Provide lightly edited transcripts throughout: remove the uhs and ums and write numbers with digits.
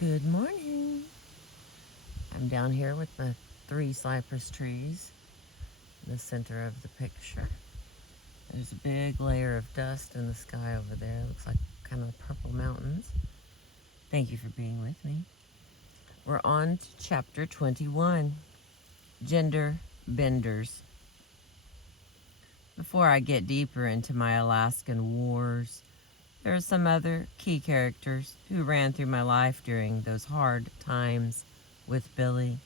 Good morning. I'm down here with the 3 cypress trees in the center of the picture. There's a big layer of dust in the sky over there. It looks like kind of purple mountains. Thank you for being with me. We're on to chapter 21, Gender Benders. Before I get deeper into my Alaskan wars, there are some other key characters who ran through my life during those hard times with Billy.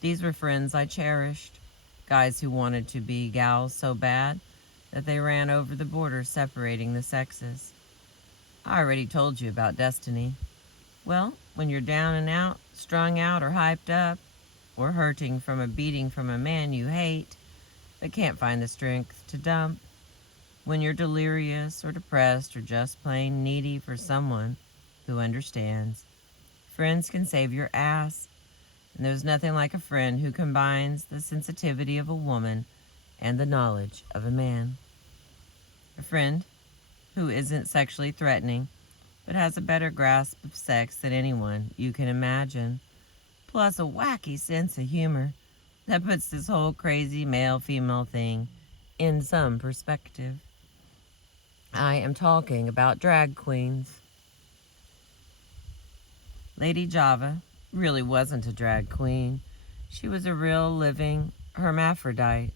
These were friends I cherished, guys who wanted to be gals so bad that they ran over the border separating the sexes. I already told you about Destiny. Well, when you're down and out, strung out or hyped up, or hurting from a beating from a man you hate, but can't find the strength to dump, when you're delirious or depressed or just plain needy for someone who understands, friends can save your ass. And there's nothing like a friend who combines the sensitivity of a woman and the knowledge of a man. A friend who isn't sexually threatening, but has a better grasp of sex than anyone you can imagine, plus a wacky sense of humor that puts this whole crazy male-female thing in some perspective. I am talking about drag queens. Lady Java really wasn't a drag queen. She was a real living hermaphrodite.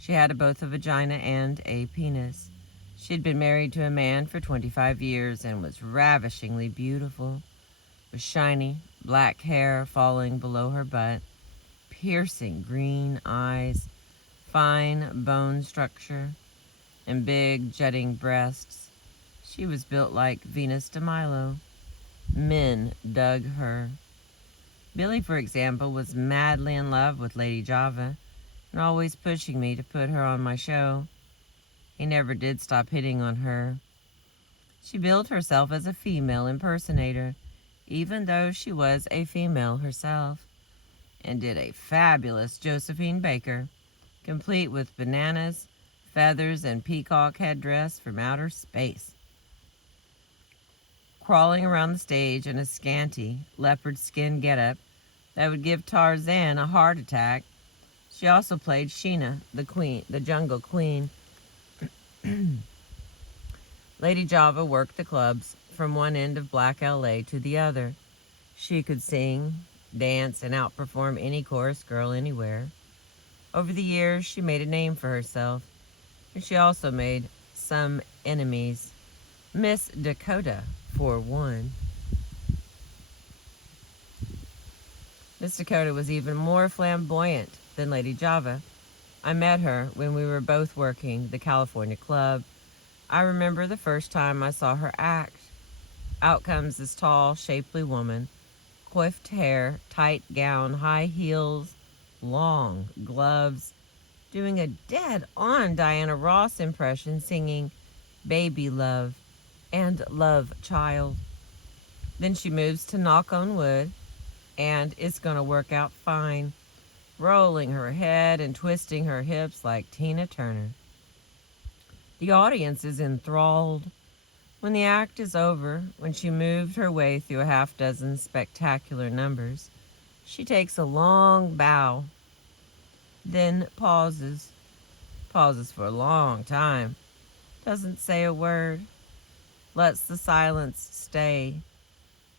She had both a vagina and a penis. She'd been married to a man for 25 years and was ravishingly beautiful, with shiny black hair falling below her butt, piercing green eyes, fine bone structure, and big jutting breasts. She was built like Venus de Milo. Men dug her. Billy, for example, was madly in love with Lady Java and always pushing me to put her on my show. He never did stop hitting on her. She billed herself as a female impersonator, even though she was a female herself, and did a fabulous Josephine Baker, complete with bananas, feathers, and peacock headdress from outer space. Crawling around the stage in a scanty leopard skin getup that would give Tarzan a heart attack, she also played Sheena, the queen, the jungle queen. Lady Java worked the clubs from one end of Black LA to the other. She could sing, dance, and outperform any chorus girl anywhere. Over the years, she made a name for herself, and she also made some enemies. Miss Dakota, for one. Miss Dakota was even more flamboyant than Lady Java. I met her when we were both working the California Club. I remember the first time I saw her act. Out comes this tall, shapely woman, coiffed hair, tight gown, high heels, long gloves, doing a dead-on Diana Ross impression, singing Baby Love and Love Child. Then she moves to Knock on Wood, and it's going to work out fine, rolling her head and twisting her hips like Tina Turner. The audience is enthralled. When the act is over, when she moved her way through a half-dozen spectacular numbers, she takes a long bow, then pauses for a long time, doesn't say a word, lets the silence stay.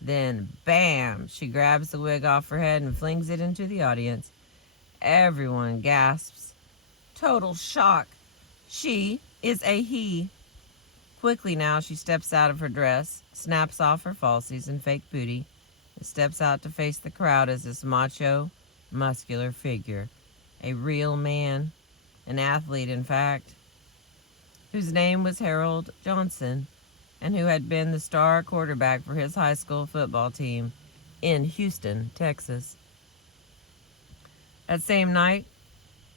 Then, bam, she grabs the wig off her head and flings it into the audience. Everyone gasps. Total shock. She is a he. Quickly now, she steps out of her dress, snaps off her falsies and fake booty, and steps out to face the crowd as this macho, muscular figure. A real man, an athlete in fact, whose name was Harold Johnson, and who had been the star quarterback for his high school football team in Houston, Texas. That same night,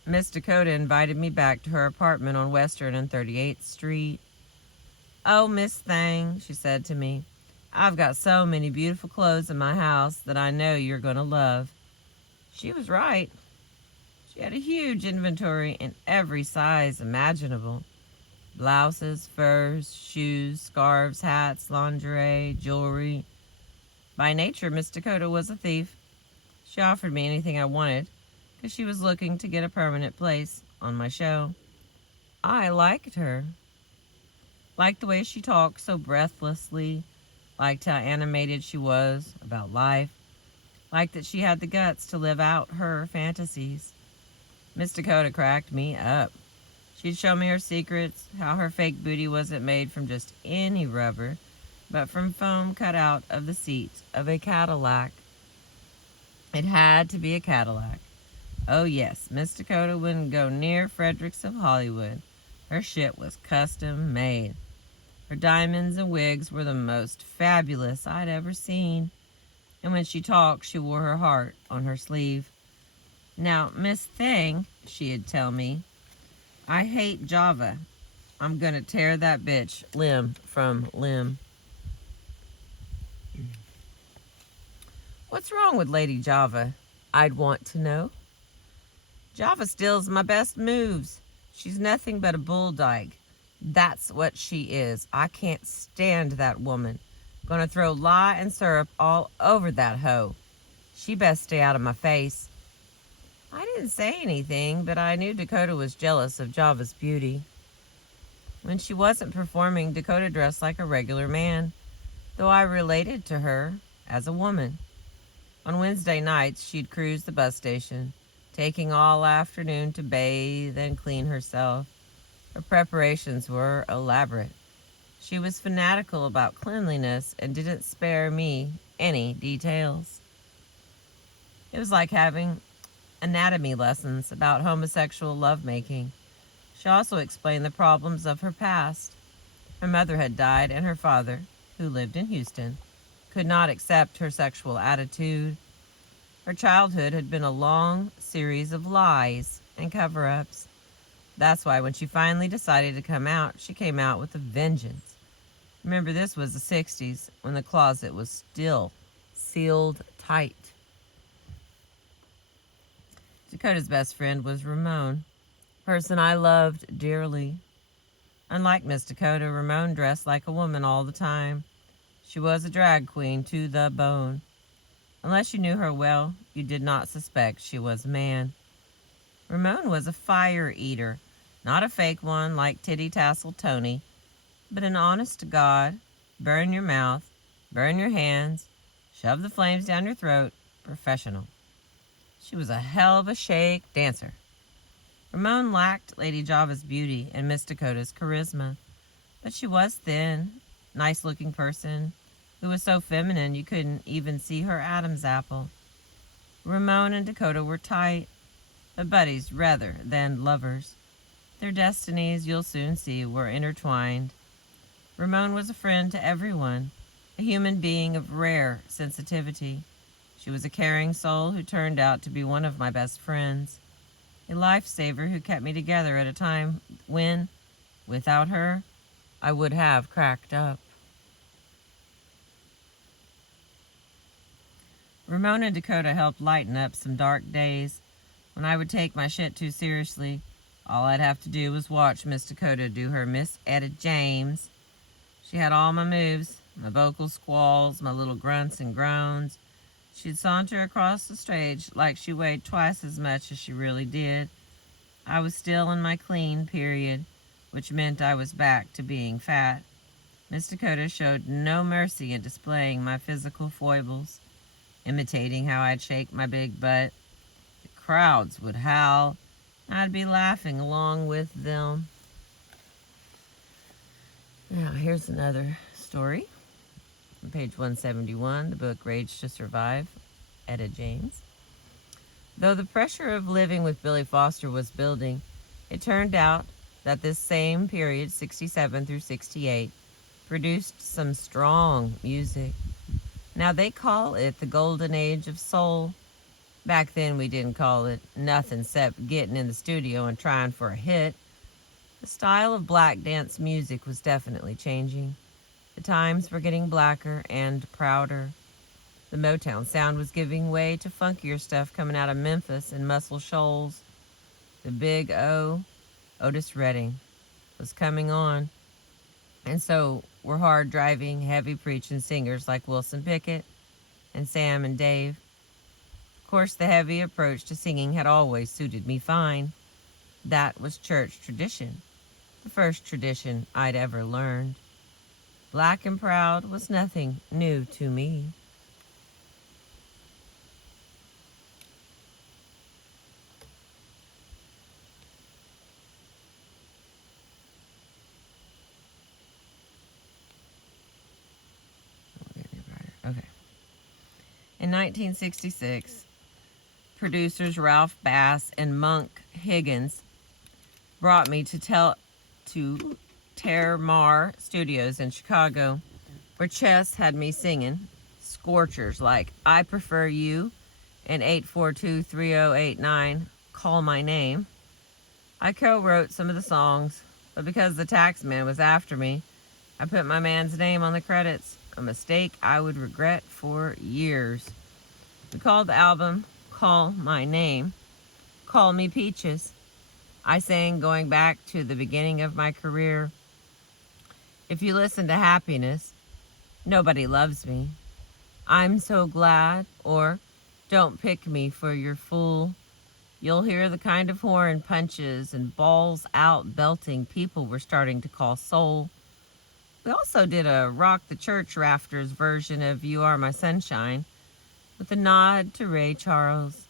Miss Dakota invited me back to her apartment on Western and 38th Street. "Oh, Miss Thang," she said to me, "I've got so many beautiful clothes in my house that I know you're going to love." She was right. She had a huge inventory in every size imaginable. Blouses, furs, shoes, scarves, hats, lingerie, jewelry. By nature, Miss Dakota was a thief. She offered me anything I wanted because she was looking to get a permanent place on my show. I liked her. Liked the way she talked so breathlessly, liked how animated she was about life, liked that she had the guts to live out her fantasies. Miss Dakota cracked me up. She'd show me her secrets, how her fake booty wasn't made from just any rubber, but from foam cut out of the seat of a Cadillac. It had to be a Cadillac. Oh yes, Miss Dakota wouldn't go near Fredericks of Hollywood. Her shit was custom made. Her diamonds and wigs were the most fabulous I'd ever seen. And when she talked, she wore her heart on her sleeve. Now, Miss Thing, she'd tell me, I hate Java. I'm gonna tear that bitch limb from limb. What's wrong with Lady Java? I'd want to know. Java steals my best moves. She's nothing but a bulldog. That's what she is. I can't stand that woman. Gonna throw lye and syrup all over that hoe. She best stay out of my face. I didn't say anything, but I knew Dakota was jealous of Java's beauty. When she wasn't performing, Dakota dressed like a regular man, though I related to her as a woman. On Wednesday nights, she'd cruise the bus station, taking all afternoon to bathe and clean herself. Her preparations were elaborate. She was fanatical about cleanliness and didn't spare me any details. It was like having anatomy lessons about homosexual lovemaking. She also explained the problems of her past. Her mother had died, and her father, who lived in Houston, could not accept her sexual attitude. Her childhood had been a long series of lies and cover-ups. That's why when she finally decided to come out, she came out with a vengeance. Remember, this was the 60s, when the closet was still sealed tight. Dakota's best friend was Ramona, a person I loved dearly. Unlike Miss Dakota, Ramona dressed like a woman all the time. She was a drag queen to the bone. Unless you knew her well, you did not suspect she was a man. Ramona was a fire eater, not a fake one like Titty Tassel Tony, but an honest to God, burn your mouth, burn your hands, shove the flames down your throat, professional. She was a hell of a shake dancer. Ramona lacked Lady Java's beauty and Miss Dakota's charisma, but she was thin, nice-looking person who was so feminine you couldn't even see her Adam's apple. Ramona and Dakota were tight, but buddies rather than lovers. Their destinies, you'll soon see, were intertwined. Ramona was a friend to everyone, a human being of rare sensitivity. She was a caring soul who turned out to be one of my best friends, a lifesaver who kept me together at a time when, without her, I would have cracked up. Ramona and Dakota helped lighten up some dark days. When I would take my shit too seriously, all I'd have to do was watch Miss Dakota do her Miss Etta James. She had all my moves, my vocal squalls, my little grunts and groans. She'd saunter across the stage like she weighed twice as much as she really did. I was still in my clean period, which meant I was back to being fat. Miss Dakota showed no mercy in displaying my physical foibles, imitating how I'd shake my big butt. The crowds would howl. I'd be laughing along with them. Now, here's another story. On page 171, the book Rage to Survive, Etta James. Though the pressure of living with Billy Foster was building, it turned out that this same period, 67 through 68, produced some strong music. Now they call it the golden age of soul. Back then we didn't call it nothing except getting in the studio and trying for a hit. The style of black dance music was definitely changing. The times were getting blacker and prouder. The Motown sound was giving way to funkier stuff coming out of Memphis and Muscle Shoals. The big O, Otis Redding, was coming on. And so were hard-driving, heavy-preaching singers like Wilson Pickett and Sam and Dave. Of course, the heavy approach to singing had always suited me fine. That was church tradition, the first tradition I'd ever learned. Black and proud was nothing new to me. Okay. In 1966, producers Ralph Bass and Monk Higgins brought me to Terre Mar Studios in Chicago, where Chess had me singing scorchers like I Prefer You and 8423089 Call My Name. I co-wrote some of the songs, but because the tax man was after me, I put my man's name on the credits, a mistake I would regret for years. We called the album Call My Name, Call Me Peaches. I sang going back to the beginning of my career. If you listen to Happiness, Nobody Loves Me, I'm So Glad, or Don't Pick Me for Your Fool, you'll hear the kind of horn punches and balls out belting people were starting to call soul. We also did a Rock the Church Rafters version of You Are My Sunshine with a nod to Ray Charles.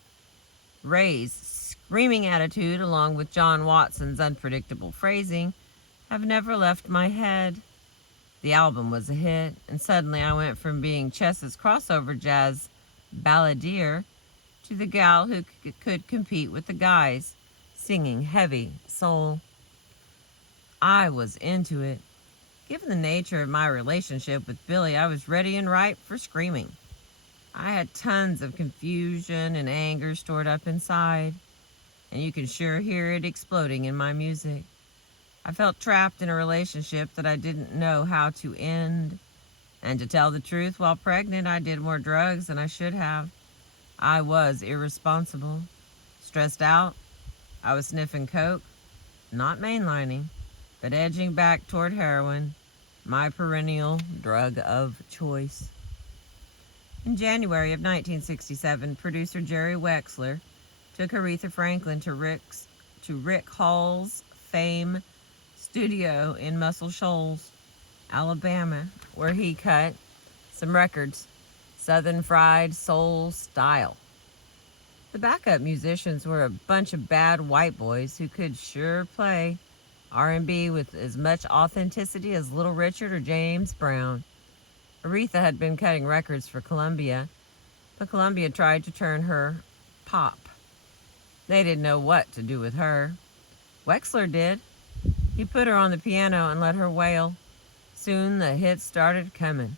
Ray's screaming attitude, along with John Watson's unpredictable phrasing, have never left my head. The album was a hit, and suddenly I went from being Chess's crossover jazz balladeer to the gal who could compete with the guys, singing heavy soul. I was into it. Given the nature of my relationship with Billy, I was ready and ripe for screaming. I had tons of confusion and anger stored up inside, and you can sure hear it exploding in my music. I felt trapped in a relationship that I didn't know how to end. And to tell the truth, while pregnant, I did more drugs than I should have. I was irresponsible. Stressed out, I was sniffing coke, not mainlining, but edging back toward heroin, my perennial drug of choice. In January of 1967, producer Jerry Wexler took Aretha Franklin to Rick Hall's Fame studio in Muscle Shoals, Alabama, where he cut some records, Southern Fried Soul style. The backup musicians were a bunch of bad white boys who could sure play R&B with as much authenticity as Little Richard or James Brown. Aretha had been cutting records for Columbia, but Columbia tried to turn her pop. They didn't know what to do with her. Wexler did. He put her on the piano and let her wail. Soon the hits started coming.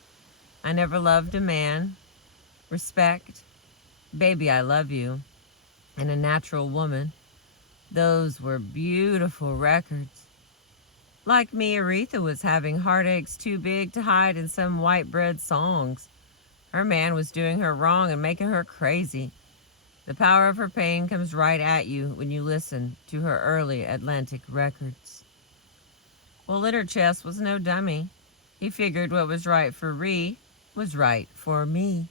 I Never Loved a Man, Respect, Baby I Love You, and A Natural Woman. Those were beautiful records. Like me, Aretha was having heartaches too big to hide in some white bread songs. Her man was doing her wrong and making her crazy. The power of her pain comes right at you when you listen to her early Atlantic records. Well, Leonard Chess was no dummy. He figured what was right for Ree was right for me.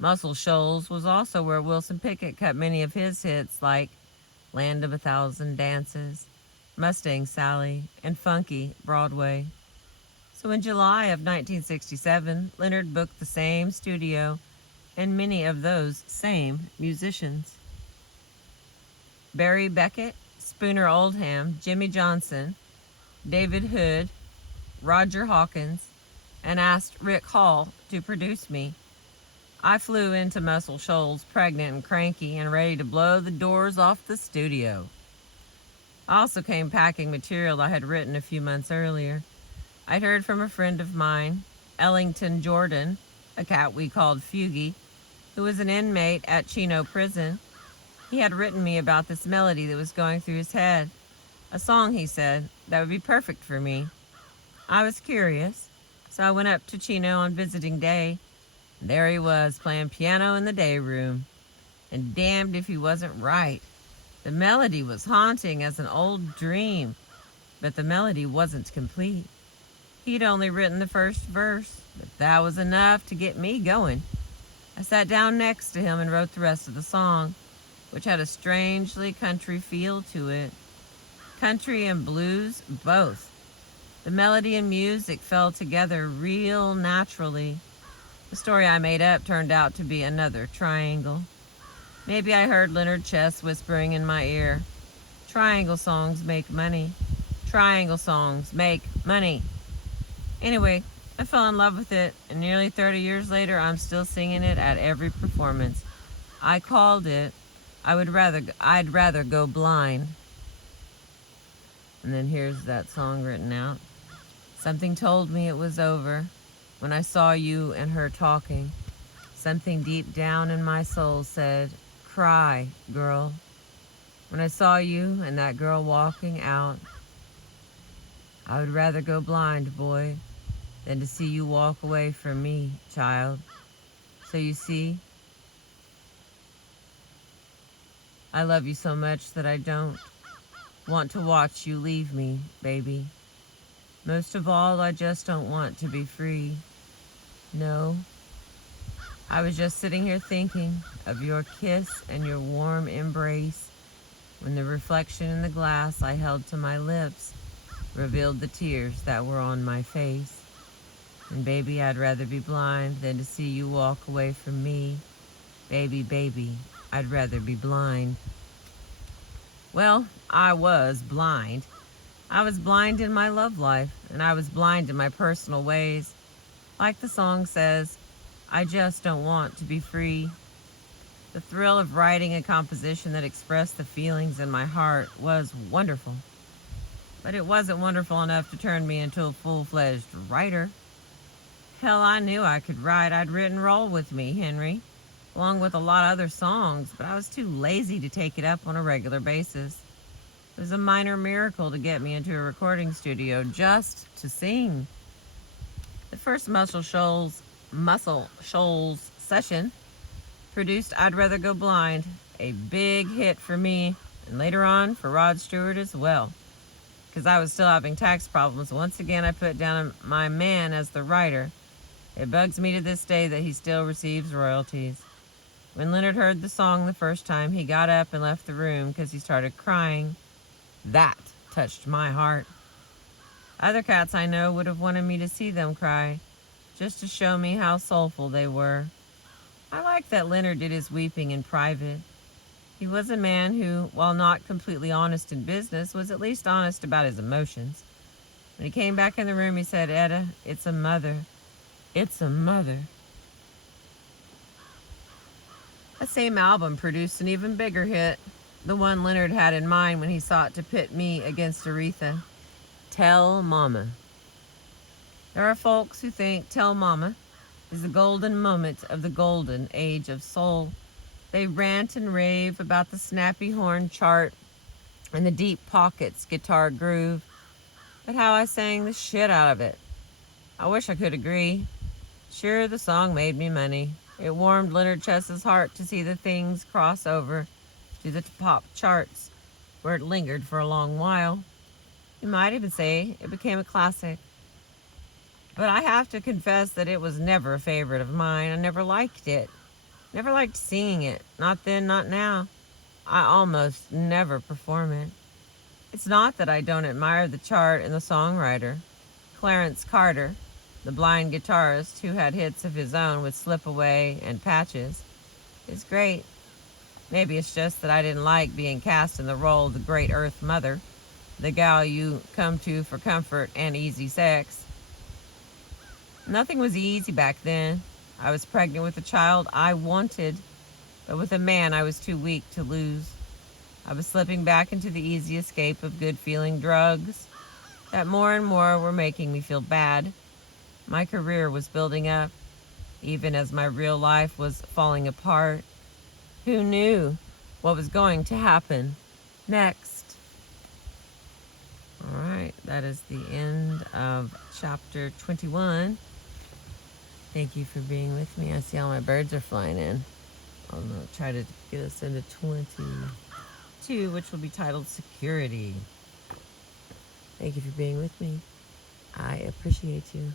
Muscle Shoals was also where Wilson Pickett cut many of his hits like Land of a Thousand Dances, Mustang Sally, and Funky Broadway. So in July of 1967, Leonard booked the same studio and many of those same musicians. Barry Beckett, Spooner Oldham, Jimmy Johnson, David Hood, Roger Hawkins, and asked Rick Hall to produce me. I flew into Muscle Shoals pregnant and cranky and ready to blow the doors off the studio. I also came packing material I had written a few months earlier. I'd heard from a friend of mine, Ellington Jordan, a cat we called Fugie, who was an inmate at Chino Prison. He had written me about this melody that was going through his head. A song, he said, that would be perfect for me. I was curious, so I went up to Chino on visiting day. There he was, playing piano in the day room. And damned if he wasn't right. The melody was haunting as an old dream, but the melody wasn't complete. He'd only written the first verse, but that was enough to get me going. I sat down next to him and wrote the rest of the song, which had a strangely country feel to it. Country and blues, both. The melody and music fell together real naturally. The story I made up turned out to be another triangle. Maybe I heard Leonard Chess whispering in my ear, "Triangle songs make money. Triangle songs make money." Anyway, I fell in love with it, and nearly 30 years later, I'm still singing it at every performance. I called it, I'd rather go blind. And then here's that song written out. Something told me it was over when I saw you and her talking. Something deep down in my soul said, "Cry, girl." When I saw you and that girl walking out, I would rather go blind, boy, than to see you walk away from me, child. So you see, I love you so much that I don't want to watch you leave me, baby. Most of all, I just don't want to be free. No, I was just sitting here thinking of your kiss and your warm embrace when the reflection in the glass I held to my lips revealed the tears that were on my face. And baby, I'd rather be blind than to see you walk away from me. Baby, baby, I'd rather be blind. Well, I was blind. I was blind in my love life, and I was blind in my personal ways. Like the song says, I just don't want to be free. The thrill of writing a composition that expressed the feelings in my heart was wonderful. But it wasn't wonderful enough to turn me into a full-fledged writer. Hell, I knew I could write. I'd written Roll With Me, Henry, along with a lot of other songs, but I was too lazy to take it up on a regular basis. It was a minor miracle to get me into a recording studio just to sing. The first Muscle Shoals session produced I'd Rather Go Blind, a big hit for me, and later on for Rod Stewart as well. Because I was still having tax problems, once again I put down my man as the writer. It bugs me to this day that he still receives royalties. When Leonard heard the song the first time, he got up and left the room because he started crying. That touched my heart. Other cats I know would have wanted me to see them cry, just to show me how soulful they were. I like that Leonard did his weeping in private. He was a man who, while not completely honest in business, was at least honest about his emotions. When he came back in the room, he said, "Etta, it's a mother. It's a mother." That same album produced an even bigger hit, the one Leonard had in mind when he sought to pit me against Aretha. Tell Mama. There are folks who think Tell Mama is the golden moment of the golden age of soul. They rant and rave about the snappy horn chart and the deep pockets guitar groove, but how I sang the shit out of it. I wish I could agree. Sure, the song made me money. It warmed Leonard Chess's heart to see the things cross over to the pop charts, where it lingered for a long while. You might even say it became a classic. But I have to confess that it was never a favorite of mine. I never liked it. Never liked singing it. Not then, not now. I almost never perform it. It's not that I don't admire the chart and the songwriter. Clarence Carter, the blind guitarist who had hits of his own with Slip Away and Patches, is great. Maybe it's just that I didn't like being cast in the role of the great Earth Mother, the gal you come to for comfort and easy sex. Nothing was easy back then. I was pregnant with a child I wanted, but with a man I was too weak to lose. I was slipping back into the easy escape of good-feeling drugs that more and more were making me feel bad. My career was building up, even as my real life was falling apart. Who knew what was going to happen next? All right, that is the end of chapter 21. Thank you for being with me. I see all my birds are flying in. I'll try to get us into 22, which will be titled Security. Thank you for being with me. I appreciate you.